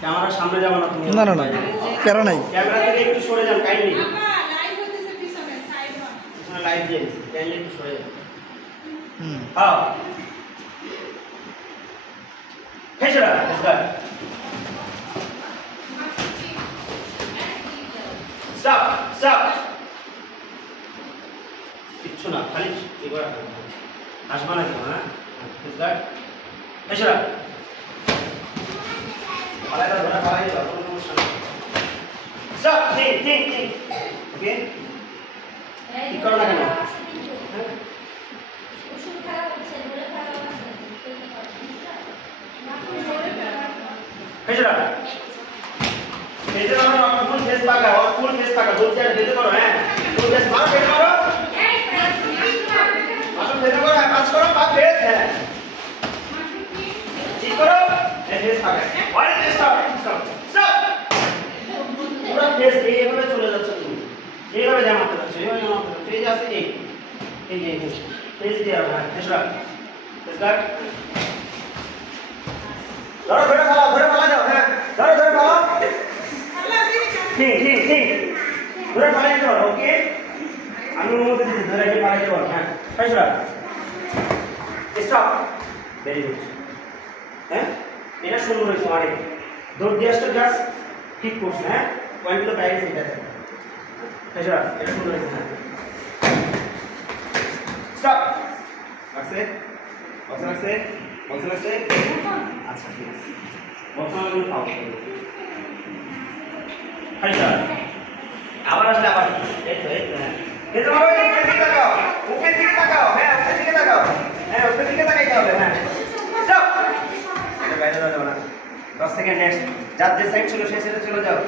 ক্যামেরার সামনে যাবো না তুমি। না না না প্যারা নাই। ক্যামেরা থেকে একটু সরে যান কাইন্ডলি। পিছনে লাইট দিয়ে দিচ্ছি, কাইন্ডলি একটু সরে যান। হ্যাঁ হেসরা স্টপ স্টপ। কিচ্ছু না, খালি এবার আসবা না কেন? হ্যাঁ হেসরা পালাইটা ধরে পালাই যাও, কোনো সমস্যা নেই। স্টপ ঠিক ঠিক ঠিক ওকে। কি করো না কেন? হেসরা হেসরা মারো, ফুল ফেস পাকা, और ফুল ফেস পাকা, দो चार भेजे करो। हैं फुल फेस मारो, फेस मारो, मारो फेस करो, पास करो, पास फेस है ठीक करो। ये फेस पाका और ये स्टॉप स्टॉप स्टॉप। पूरा फेस এইভাবে চলে যাচ্ছে, তুমি এইভাবে জামাতে যাচ্ছ, এইভাবে জামাতে যাচ্ছ, এই যাচ্ছে এই ফেস দিয়ে আর হেসরা ফেস কাট ধরো ধরে পালা যাও। হ্যাঁ ধরো পালা ঠিক ঠিক ঠিক ধরে পালাই যাও। ওকে আমি অনুমতি দিচ্ছি, ধরে পালাই যাও। হ্যাঁ হেসরা স্টপ। Very good. হ্যাঁ এটা সুন্দর হয়েছে অনেক। দৌড় দিয়ে আসতো, জাস্ট ঠিক করছে। হ্যাঁ পয়েন্টগুলো বাইরে সেটা হেসরা এটা সুন্দর হয়েছে। হ্যাঁ স্টপ। লাগছে বক্স লাগছে বক্স লাগছে। আচ্ছা ঠিক আছে, বক্স লাগলে পাও। হেসরা আবার আসলে আবার এই তো হ্যাঁ হেসরা মারো, উপরে দিকে তাকাও, উপরে দিকে তাকাও। হ্যাঁ উপরে দিকে তাকাও, হ্যাঁ উপরে দিকে তাকাইতে হবে। হ্যাঁ স্টপ। এটা বাইরে যাও না, 10 সেকেন্ড নেক্সট। যার যে সাইড ছিল সেই সাইডে চলে যাও।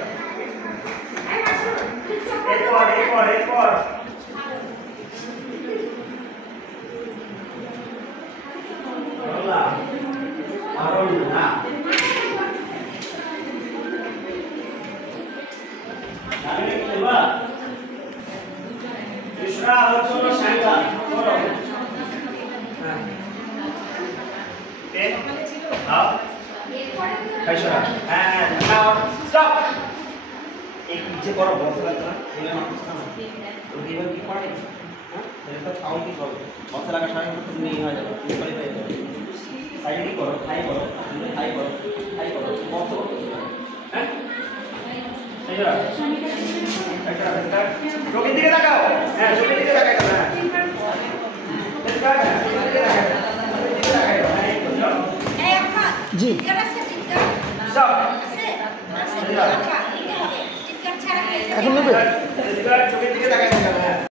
এরপর আরো না জানেন কি বলবা? কৃষ্ণা আলোচনা শান্তা করো। হ্যাঁ ওকে হ্যাঁ হেসরা হ্যাঁ নাও স্টপ। এই নিচে করো, বক্স লাগবে না, এগুলো না বুঝতে না তো এইভাবে কি করে। হ্যাঁ এটা কাউন্ট কি হবে, বক্স লাগা সারা কিন্তু তুমি হয়ে যাবে, তুমি করে পেয়ে যাবে। সাইড করো, হাই করো, হাই করো, হাই করো, বক্স করো। হ্যাঁ হেসরা হেসরা হেসরা চোখের দিকে তাকাও। হ্যাঁ চোখের দিকে তাকাই দাও। হ্যাঁ হেসরা চোখের দিকে তাকাই দাও, চোখের দিকে তাকাই দাও। হ্যাঁ এই আপা জি স্টপ। এখন নেবে চোখের দিকে তাকাই দাও।